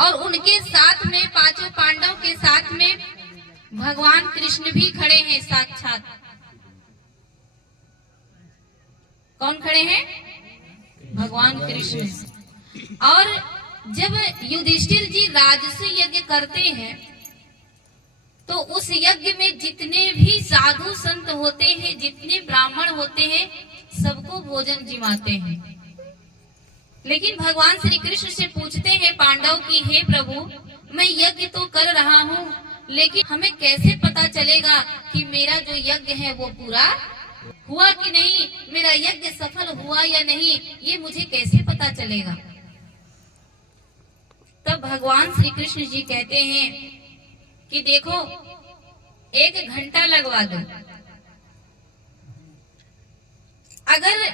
और उनके साथ में पांचों पांडव के साथ में भगवान कृष्ण भी खड़े हैं साक्षात। कौन खड़े हैं? भगवान कृष्ण। और जब युधिष्ठिर जी राजसूय यज्ञ करते हैं तो उस यज्ञ में जितने भी साधु संत होते हैं, जितने ब्राह्मण होते हैं, सबको भोजन जिमाते हैं। लेकिन भगवान श्री कृष्ण से पूछते हैं पांडव की, हे प्रभु, मैं यज्ञ तो कर रहा हूँ, लेकिन हमें कैसे पता चलेगा कि मेरा जो यज्ञ है वो पूरा हुआ कि नहीं, मेरा यज्ञ सफल हुआ या नहीं, ये मुझे कैसे पता चलेगा? तब भगवान श्री कृष्ण जी कहते हैं कि देखो, 1 घंटा लगवा दो। अगर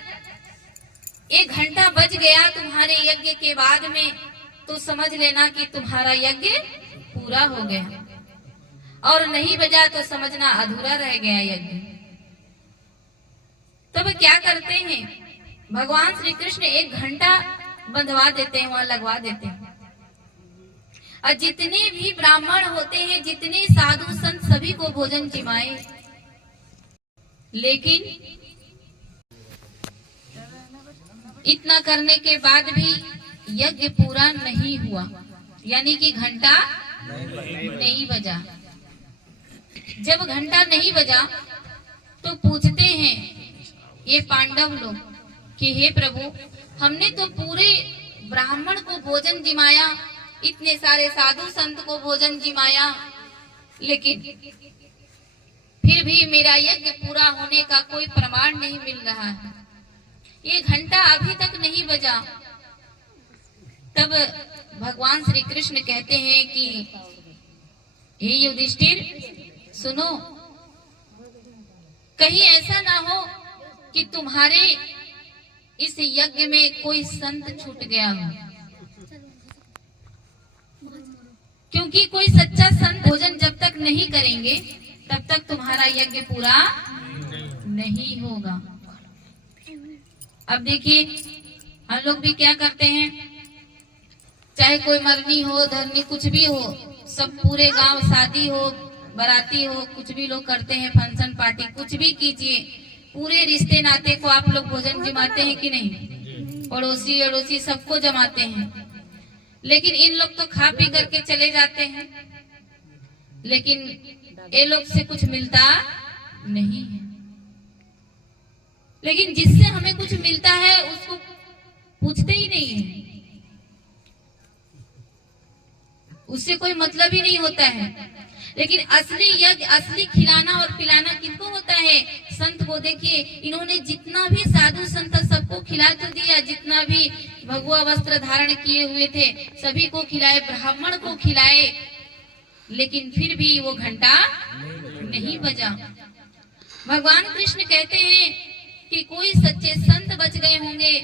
1 घंटा बच गया तुम्हारे यज्ञ के बाद में, तो समझ लेना कि तुम्हारा यज्ञ पूरा हो गया, और नहीं बजा तो समझना अधूरा रह गया यज्ञ। तब क्या करते हैं, भगवान श्री कृष्ण 1 घंटा बंधवा देते हैं, वहां लगवा देते हैं। और जितने भी ब्राह्मण होते हैं, जितने साधु संत, सभी को भोजन जिमाए। लेकिन इतना करने के बाद भी यज्ञ पूरा नहीं हुआ, यानी कि घंटा नहीं बजा। जब घंटा नहीं बजा तो पूछते हैं ये पांडव लोग कि हे प्रभु, हमने तो पूरे ब्राह्मण को भोजन जिमाया, इतने सारे साधु संत को भोजन जिमाया, लेकिन फिर भी मेरा यज्ञ पूरा होने का कोई प्रमाण नहीं मिल रहा है, ये घंटा अभी तक नहीं बजा। तब भगवान श्री कृष्ण कहते हैं कि हे युधिष्ठिर, सुनो, कहीं ऐसा ना हो कि तुम्हारे इस यज्ञ में कोई संत छूट गया हो, क्योंकि कोई सच्चा संत भोजन जब तक नहीं करेंगे तब तक तुम्हारा यज्ञ पूरा नहीं होगा। अब देखिए, हम लोग भी क्या करते हैं, चाहे कोई मरनी हो, धरनी, कुछ भी हो, सब पूरे गांव, शादी हो, बाराती हो, कुछ भी लोग करते हैं, फंक्शन पार्टी, कुछ भी कीजिए, पूरे रिश्ते नाते को आप लोग भोजन जमाते हैं कि नहीं? पड़ोसी अड़ोसी सबको जमाते हैं। लेकिन इन लोग तो खा पी करके चले जाते हैं, लेकिन ये लोग से कुछ मिलता नहीं है। लेकिन जिससे हमें कुछ मिलता है उसको पूछते ही नहीं है, उससे कोई मतलब ही नहीं होता है। लेकिन असली यज्ञ, असली खिलाना और पिलाना किनको होता है? संत को। देखिए, इन्होंने जितना भी साधु संत सबको खिला तो दिया, जितना भी भगवा वस्त्र धारण किए हुए थे सभी को खिलाए, ब्राह्मण को खिलाए, लेकिन फिर भी वो घंटा नहीं बजा। भगवान कृष्ण कहते हैं कि कोई सच्चे संत बच गए होंगे,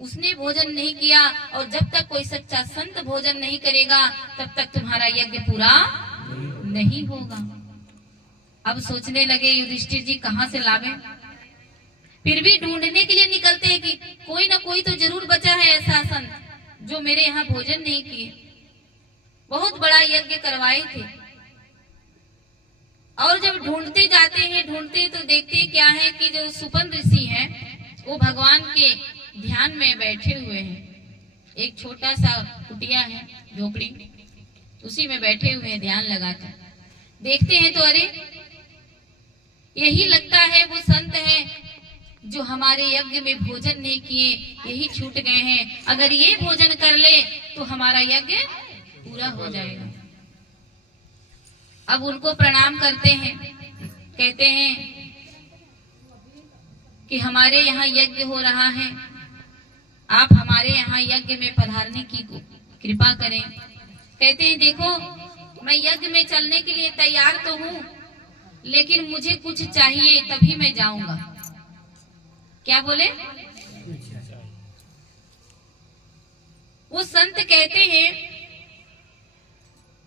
उसने भोजन नहीं किया, और जब तक कोई सच्चा संत भोजन नहीं करेगा तब तक तुम्हारा यज्ञ पूरा नहीं होगा। अब सोचने लगे युधिष्ठिर जी कहां से लावे, फिर भी ढूंढने के लिए निकलते हैं कि कोई ना कोई तो जरूर बचा है ऐसा संत जो मेरे यहाँ भोजन नहीं किए। बहुत बड़ा यज्ञ करवाए थे, और जब ढूंढते जाते हैं, ढूंढते तो देखते क्या है कि जो सुपन ऋषि हैं वो भगवान के ध्यान में बैठे हुए हैं। एक छोटा सा कुटिया है, झोपड़ी, उसी में बैठे हुए हैं ध्यान लगाकर। देखते हैं तो अरे, यही लगता है वो संत हैं जो हमारे यज्ञ में भोजन नहीं किए, यही छूट गए हैं। अगर ये भोजन कर ले तो हमारा यज्ञ पूरा हो जाएगा। अब उनको प्रणाम करते हैं, कहते हैं कि हमारे यहाँ यज्ञ हो रहा है, आप हमारे यहाँ यज्ञ में पधारने की कृपा करें। कहते हैं देखो, मैं यज्ञ में चलने के लिए तैयार तो हूँ, लेकिन मुझे कुछ चाहिए तभी मैं जाऊंगा। क्या बोले? वो संत कहते हैं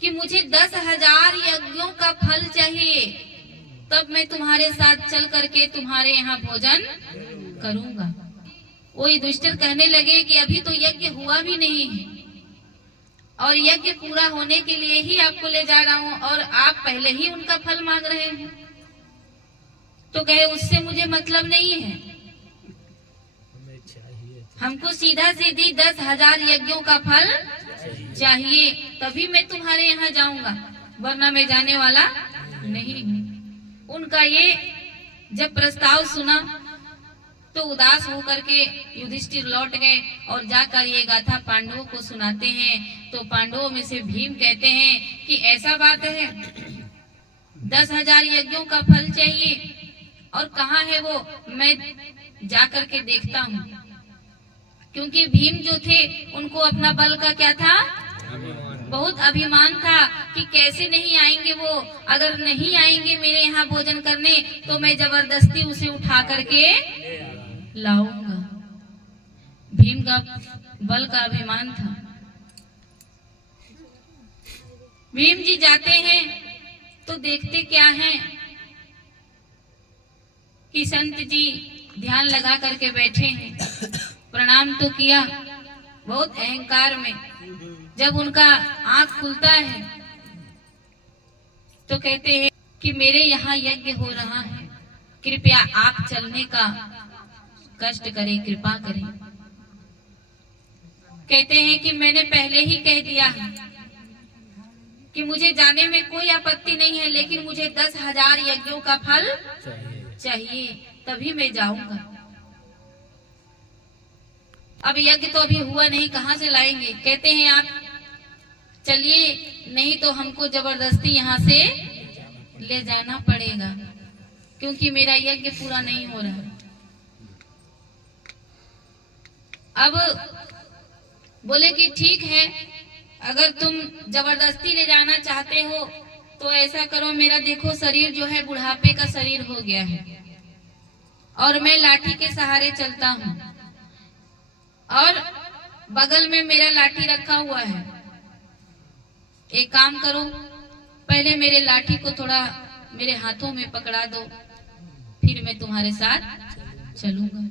कि मुझे 10,000 यज्ञों का फल चाहिए, तब मैं तुम्हारे साथ चल करके तुम्हारे यहाँ भोजन करूंगा। वो युधिष्ठिर कहने लगे कि अभी तो यज्ञ हुआ भी नहीं है, और यज्ञ पूरा होने के लिए ही आपको ले जा रहा हूँ और आप पहले ही उनका फल मांग रहे हैं। तो कहे उससे मुझे मतलब नहीं है, हमको सीधा सीधी 10,000 यज्ञों का फल चाहिए, तभी मैं तुम्हारे यहाँ जाऊंगा, वरना मैं जाने वाला नहीं हूँ। उनका ये जब प्रस्ताव सुना तो उदास होकर के युधिष्ठिर लौट गए और जाकर ये गाथा पांडवों को सुनाते हैं। तो पांडवों में से भीम कहते हैं कि ऐसा बात है, 10,000 यज्ञों का फल चाहिए और कहाँ है वो, मैं जाकर के देखता हूँ। क्योंकि भीम जो थे उनको अपना बल का क्या था, बहुत अभिमान था कि कैसे नहीं आएंगे वो, अगर नहीं आएंगे मेरे यहाँ भोजन करने तो मैं जबरदस्ती उसे उठा करके लाऊंगा। भीम का बल का अभिमान था। भीम जी जाते हैं तो देखते क्या है कि संत जी ध्यान लगा करके बैठे हैं। प्रणाम तो किया बहुत अहंकार में। जब उनका आंख खुलता है तो कहते हैं कि मेरे यहाँ यज्ञ हो रहा है, कृपया आप चलने का कष्ट करें, कृपा करें। कहते हैं कि मैंने पहले ही कह दिया कि मुझे जाने में कोई आपत्ति नहीं है, लेकिन मुझे 10,000 यज्ञों का फल चाहिए, तभी मैं जाऊंगा। अब यज्ञ तो अभी हुआ नहीं, कहाँ से लाएंगे। कहते हैं आप चलिए, नहीं तो हमको जबरदस्ती यहाँ से ले जाना पड़ेगा, क्योंकि मेरा यज्ञ पूरा नहीं हो रहा। अब बोले कि ठीक है, अगर तुम जबरदस्ती ले जाना चाहते हो तो ऐसा करो, मेरा देखो शरीर जो है बुढ़ापे का शरीर हो गया है और मैं लाठी के सहारे चलता हूँ और बगल में मेरा लाठी रखा हुआ है। एक काम करो, पहले मेरे लाठी को थोड़ा मेरे हाथों में पकड़ा दो, फिर मैं तुम्हारे साथ चलूंगा।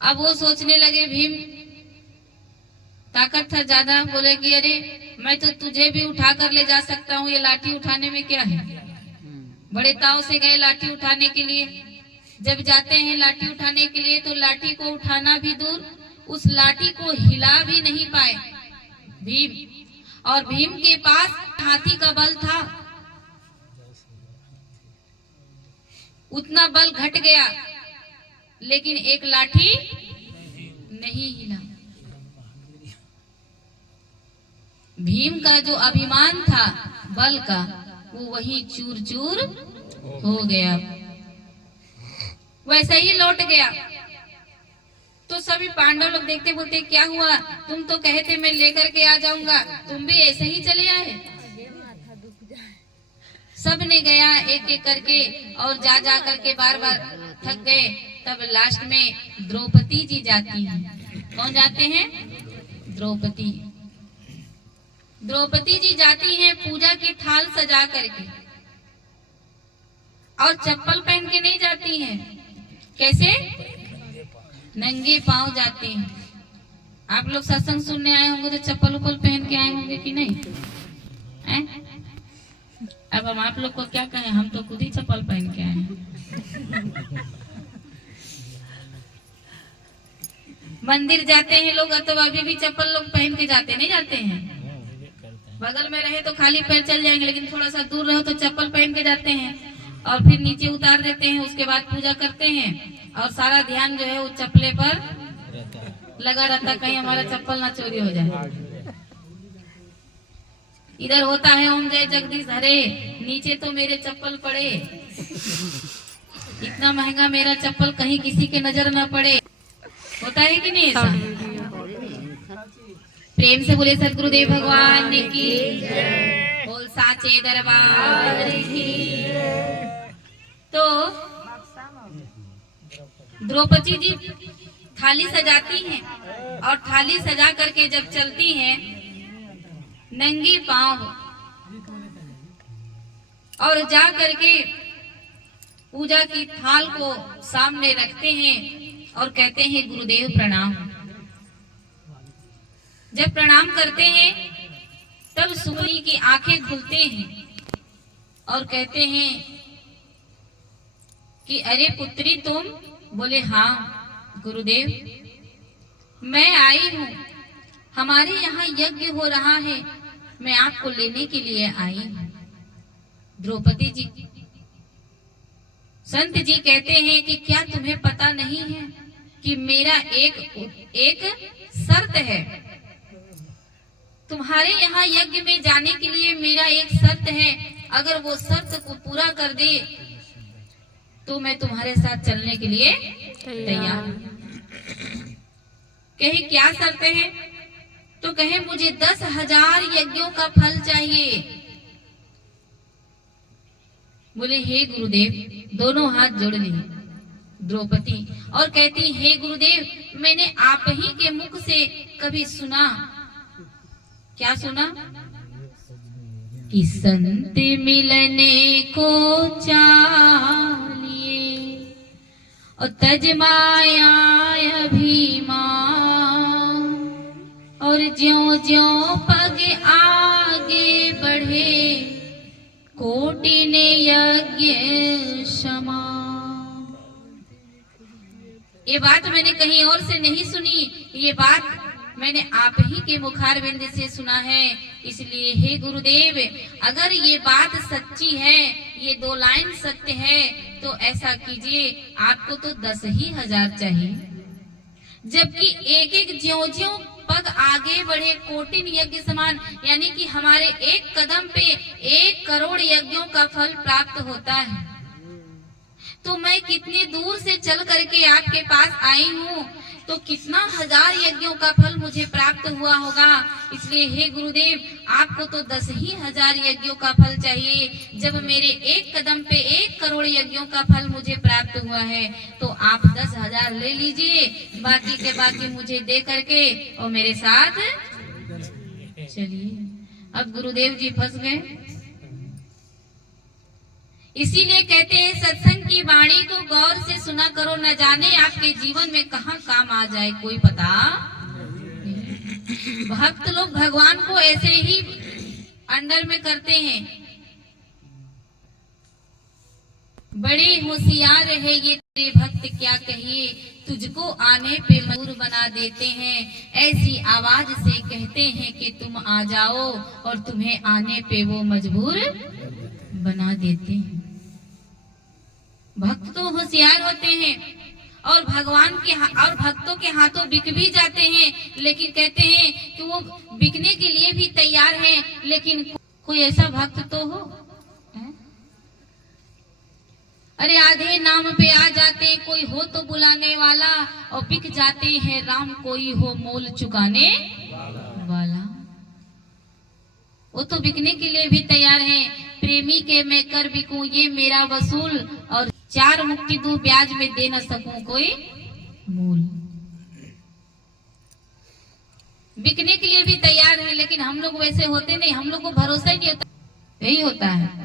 अब वो सोचने लगे, भीम ताकत था ज्यादा, बोले कि अरे मैं तो तुझे भी उठा कर ले जा सकता हूँ, ये लाठी उठाने में क्या है। बड़े ताव से गए लाठी उठाने के लिए। जब जाते हैं लाठी उठाने के लिए तो लाठी को उठाना भी दूर, उस लाठी को हिला भी नहीं पाए भीम। और भीम के पास हाथी का बल था, उतना बल घट गया, लेकिन एक लाठी नहीं हिला। भीम का जो अभिमान था बल का, वो वही चूर चूर हो गया, वैसा ही लौट गया। तो सभी पांडव लोग देखते बोलते क्या हुआ, तुम तो कहे थे मैं लेकर के आ जाऊंगा, तुम भी ऐसे ही चले आए। सब ने गया एक एक करके और जा जा करके बार बार थक गए। तब लास्ट में द्रौपदी जी जाती हैं। कौन जाते हैं? द्रौपदी। द्रौपदी जी जाती हैं पूजा की थाल सजा करके, और चप्पल पहन के नहीं जाती हैं। कैसे? नंगे पांव जाते हैं। आप लोग सत्संग सुनने आए होंगे तो चप्पल उप्पल पहन के आए होंगे कि नहीं? अब हम आप लोग को क्या कहें, हम तो खुद ही चप्पल पहन के आए हैं। मंदिर जाते हैं लोग तो अभी भी चप्पल लोग पहन के जाते नहीं जाते हैं। बगल में रहे तो खाली पैर चल जाएंगे, लेकिन थोड़ा सा दूर रहो तो चप्पल पहन के जाते हैं और फिर नीचे उतार देते हैं। उसके बाद पूजा करते हैं और सारा ध्यान जो है वो चप्पले पर लगा रहता, कहीं हमारा चप्पल ना चोरी हो जाए। इधर होता है ओम जय जगदीश हरे, नीचे तो मेरे चप्पल पड़े, इतना महंगा मेरा चप्पल कहीं किसी के नजर ना पड़े। होता है कि नहीं ऐसा? प्रेम से बोले सतगुरुदेव भगवान की जय, बोल साचे दरबार की। तो द्रौपदी जी थाली सजाती हैं और थाली सजा करके जब चलती हैं नंगी पांव, और जा करके पूजा की थाल को सामने रखते हैं और कहते हैं गुरुदेव प्रणाम। जब प्रणाम करते हैं तब सुमनी की आंखें खुलते हैं और कहते हैं कि अरे पुत्री तुम? बोले हाँ गुरुदेव, मैं आई हूँ, हमारे यहाँ यज्ञ हो रहा है, मैं आपको लेने के लिए आई हूँ। द्रौपदी जी, संत जी कहते हैं कि क्या तुम्हें पता नहीं है कि मेरा एक शर्त है। तुम्हारे यहाँ यज्ञ में जाने के लिए मेरा एक शर्त है, अगर वो शर्त को पूरा कर दे तो मैं तुम्हारे साथ चलने के लिए तैयार हूं। कहे क्या शर्त है? तो कहे मुझे 10,000 यज्ञों का फल चाहिए। बोले हे गुरुदेव, दोनों हाथ जोड़ लिए द्रौपदी और कहती हे गुरुदेव, मैंने आप ही के मुख से कभी सुना, क्या सुना? कि संत मिलने को चाहिए और तज माया अभिमान, और ज्यों ज्यों पग आगे बढ़े कोटि ने यज्ञ समान। ये बात मैंने कहीं और से नहीं सुनी, ये बात मैंने आप ही के मुखारविंद से सुना है। इसलिए हे गुरुदेव, अगर ये बात सच्ची है, ये 2 लाइन सत्य है, तो ऐसा कीजिए, आपको तो 10,000 चाहिए, जबकि एक एक ज्यों-ज्यों पग आगे बढ़े कोटिन यज्ञ समान, यानी कि हमारे एक कदम पे 1 करोड़ यज्ञों का फल प्राप्त होता है। तो मैं कितनी दूर से चल करके आपके पास आई हूँ, तो कितना 1000 यज्ञों का फल मुझे प्राप्त हुआ होगा। इसलिए हे गुरुदेव, आपको तो 10,000 यज्ञों का फल चाहिए, जब मेरे एक कदम पे 1 करोड़ यज्ञों का फल मुझे प्राप्त हुआ है। तो आप 10,000 ले लीजिए, बाकी के बाकी मुझे दे करके और मेरे साथ चलिए। अब गुरुदेव जी फंस गए। इसीलिए कहते हैं सत्संग की वाणी को गौर से सुना करो, न जाने आपके जीवन में कहाँ काम आ जाए कोई पता। भक्त लोग भगवान को ऐसे ही अंडर में करते हैं। बड़े होशियार है ये तेरे भक्त, क्या कहिए, तुझको आने पे मजबूर बना देते हैं। ऐसी आवाज से कहते हैं कि तुम आ जाओ, और तुम्हें आने पे वो मजबूर बना देते हैं। भक्त तो होशियार होते हैं और भगवान के और भक्तों के हाथों बिक भी जाते हैं, लेकिन कहते हैं कि वो बिकने के लिए भी तैयार हैं। लेकिन कोई ऐसा भक्त तो हो, अरे आधे नाम पे आ जाते, कोई हो तो बुलाने वाला, और बिक जाते हैं राम, कोई हो मोल चुकाने वाला। वो तो बिकने के लिए भी तैयार हैं। प्रेमी के मैं कर बिकूं ये मेरा वसूल, और 4 मुक्ति दूं ब्याज में दे न सकूं कोई मूल। बिकने के लिए भी तैयार है, लेकिन हम लोग वैसे होते नहीं, हम लोग को भरोसा ही नहीं होता, यही होता है।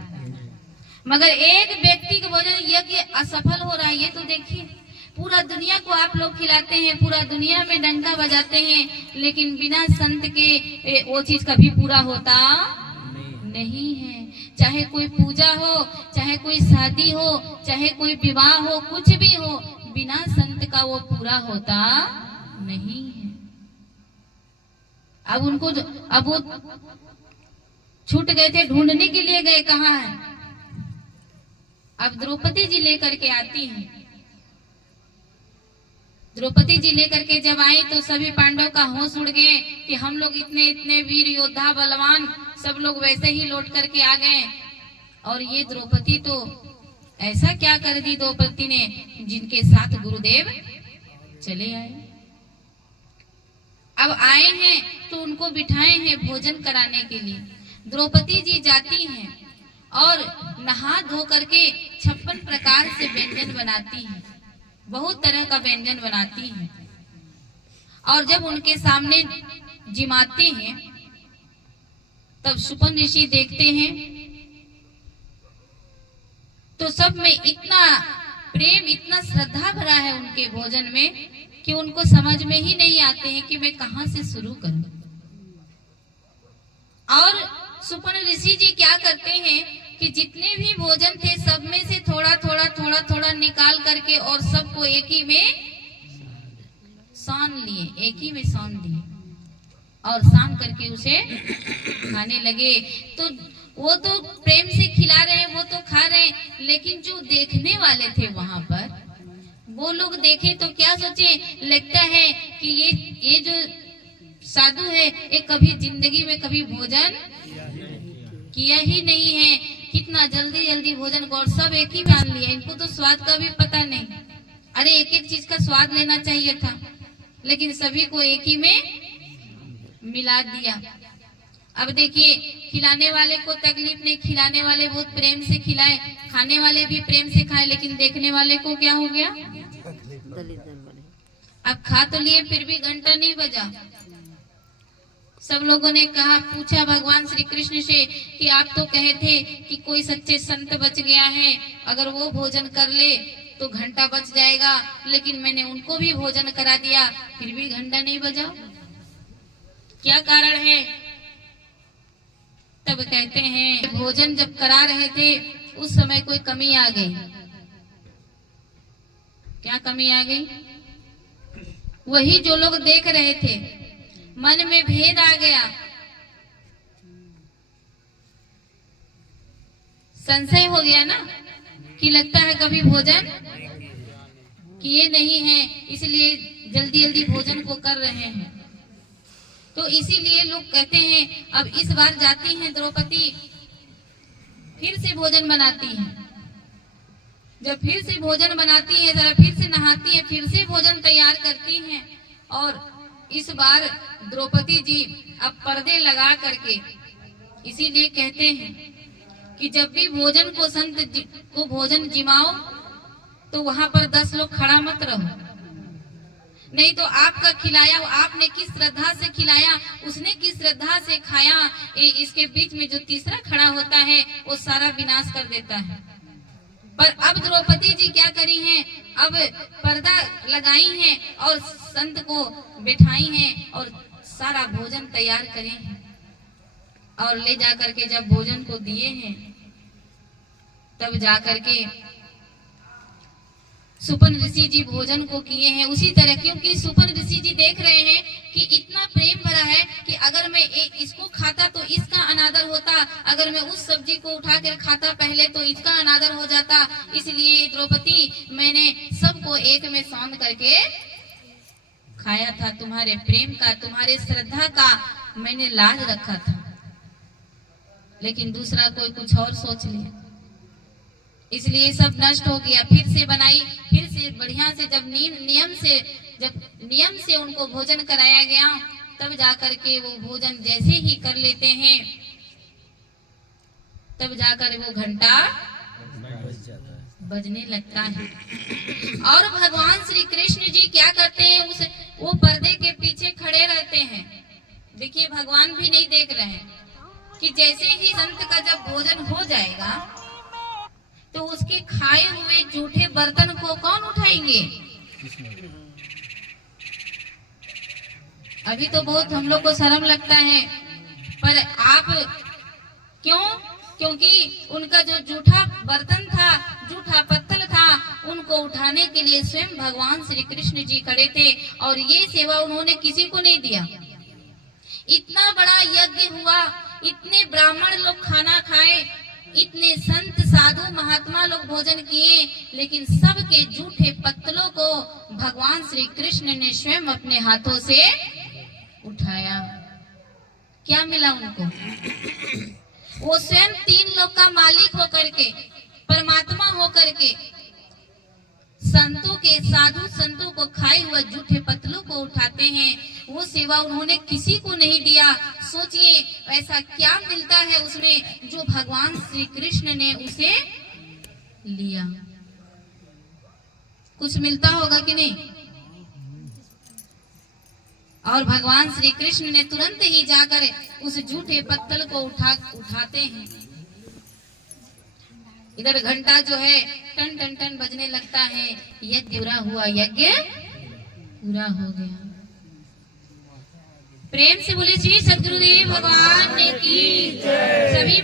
मगर एक व्यक्ति के भोजन यज्ञ असफल हो रहा है, ये तो देखिए, पूरा दुनिया को आप लोग खिलाते हैं, पूरा दुनिया में डंका बजाते हैं, लेकिन बिना संत के वो चीज कभी पूरा होता नहीं है। चाहे कोई पूजा हो, चाहे कोई शादी हो, चाहे कोई विवाह हो, कुछ भी हो, बिना संत का वो पूरा होता नहीं है। अब वो छूट गए थे, ढूंढने के लिए गए, कहाँ है? अब द्रौपदी जी लेकर के आती हैं। द्रौपदी जी लेकर के जब आई तो सभी पांडव का होश उड़ गए कि हम लोग इतने इतने वीर योद्धा बलवान, सब लोग वैसे ही लौट करके आ गए, और ये द्रौपदी तो ऐसा क्या कर दी द्रौपदी ने, जिनके साथ गुरुदेव चले आए। अब आए हैं तो उनको बिठाए हैं भोजन कराने के लिए। द्रौपदी जी जाती हैं और नहा धो करके 56 प्रकार से व्यंजन बनाती हैं, बहुत तरह का व्यंजन बनाती हैं। और जब उनके सामने जिमाते हैं तब सुपन ऋषि देखते हैं तो सब में इतना प्रेम, इतना श्रद्धा भरा है उनके भोजन में कि उनको समझ में ही नहीं आते हैं कि मैं कहां से शुरू करूं। और सुपर्ण ऋषि जी क्या करते हैं कि जितने भी भोजन थे सब में से थोड़ा थोड़ा थोड़ा थोड़ा निकाल करके और सबको एक ही में सान लिए, एक ही में सान दिए और सान करके उसे खाने लगे। तो वो तो प्रेम से खिला रहे हैं, वो तो खा रहे हैं, लेकिन जो देखने वाले थे वहां पर वो लोग देखे तो क्या सोचे, लगता है कि ये जो साधु है ये कभी जिंदगी में कभी भोजन किया ही नहीं है, कितना जल्दी जल्दी भोजन को, और सब एक ही मान लिया, इनको तो स्वाद का भी पता नहीं। अरे एक एक चीज का स्वाद लेना चाहिए था, लेकिन सभी को एक ही में मिला दिया। अब देखिए, खिलाने वाले को तकलीफ नहीं, खिलाने वाले बहुत प्रेम से खिलाए, खाने वाले भी प्रेम से खाए, लेकिन देखने वाले को क्या हो गया, अब खा तो लिए फिर भी घंटा नहीं बजा। सब लोगों ने कहा, पूछा भगवान श्री कृष्ण से कि आप तो कहे थे कि कोई सच्चे संत बच गया है, अगर वो भोजन कर ले तो घंटा बच जाएगा, लेकिन मैंने उनको भी भोजन करा दिया फिर भी घंटा नहीं बजा, क्या कारण है? तब कहते हैं भोजन जब करा रहे थे उस समय कोई कमी आ गई। क्या कमी आ गई? वही जो लोग देख रहे थे, मन में भेद आ गया, संशय हो गया ना कि लगता है कभी भोजन किए नहीं है, इसलिए जल्दी जल्दी भोजन को कर रहे हैं। तो इसीलिए लोग कहते हैं अब इस बार जाती हैं द्रौपदी, फिर से भोजन बनाती हैं, जब फिर से भोजन बनाती है, जरा फिर से नहाती है, फिर से भोजन तैयार करती हैं, और इस बार द्रौपदी जी अब पर्दे लगा करके, इसीलिए कहते हैं कि जब भी भोजन को संत को भोजन जिमाओ तो वहां पर 10 लोग खड़ा मत रहो, नहीं तो आपका खिलाया, आपने किस श्रद्धा से खिलाया, उसने किस श्रद्धा से खाया, इसके बीच में जो तीसरा खड़ा होता है वो सारा विनाश कर देता है। पर अब द्रौपदी जी क्या करी हैं, अब पर्दा लगाई हैं और संत को बिठाई हैं और सारा भोजन तैयार करे हैं, और ले जाकर के जब भोजन को दिए हैं तब जाकर के सुपर्ण ऋषि जी भोजन को किए हैं उसी तरह, क्योंकि सुपर्ण ऋषि जी देख रहे हैं कि इतना प्रेम भरा है कि अगर मैं इसको खाता तो इसका अनादर होता, अगर मैं उस सब्जी को उठा कर खाता पहले तो इसका अनादर हो जाता, इसलिए द्रौपदी मैंने सबको एक में शांत करके खाया था, तुम्हारे प्रेम का, तुम्हारे श्रद्धा का मैंने लाज रखा था, लेकिन दूसरा कोई कुछ और सोच लिया, इसलिए सब नष्ट हो गया। फिर से बनाई, फिर से बढ़िया से जब नियम से उनको भोजन कराया गया, तब जाकर के वो भोजन जैसे ही कर लेते हैं तब जाकर वो घंटा बजने लगता है। और भगवान श्री कृष्ण जी क्या करते हैं, वो पर्दे के पीछे खड़े रहते हैं। देखिए भगवान भी नहीं देख रहे हैं कि जैसे ही संत का जब भोजन हो जाएगा तो उसके खाए हुए जूठे बर्तन को कौन उठाएंगे? अभी तो बहुत हम लोग को शर्म लगता है, पर आप क्यों? क्योंकि उनका जो जूठा बर्तन था, जूठा पत्थर था, उनको उठाने के लिए स्वयं भगवान श्री कृष्ण जी खड़े थे, और ये सेवा उन्होंने किसी को नहीं दिया। इतना बड़ा यज्ञ हुआ, इतने ब्राह्मण लोग खाना खाए, इतने संत साधु महात्मा लोग भोजन किए, लेकिन सबके जूठे पत्तलों को भगवान श्री कृष्ण ने स्वयं अपने हाथों से उठाया। क्या मिला उनको? वो स्वयं 3 लोक का मालिक होकर के, परमात्मा होकर के, संतों के, साधु संतों को खाए हुए जूठे पत्तलों को उठाते हैं। वो सेवा उन्होंने किसी को नहीं दिया। सोचिए ऐसा क्या मिलता है उसमें जो भगवान श्री कृष्ण ने उसे लिया। कुछ मिलता होगा कि नहीं? और भगवान श्री कृष्ण ने तुरंत ही जाकर उस जूठे पत्तल को उठाते हैं। इधर घंटा जो है टन टन टन बजने लगता है, यज्ञ पूरा हुआ, यज्ञ पूरा हो गया। प्रेम से बोले श्री सद्गुरुदेव भगवान ने की सभी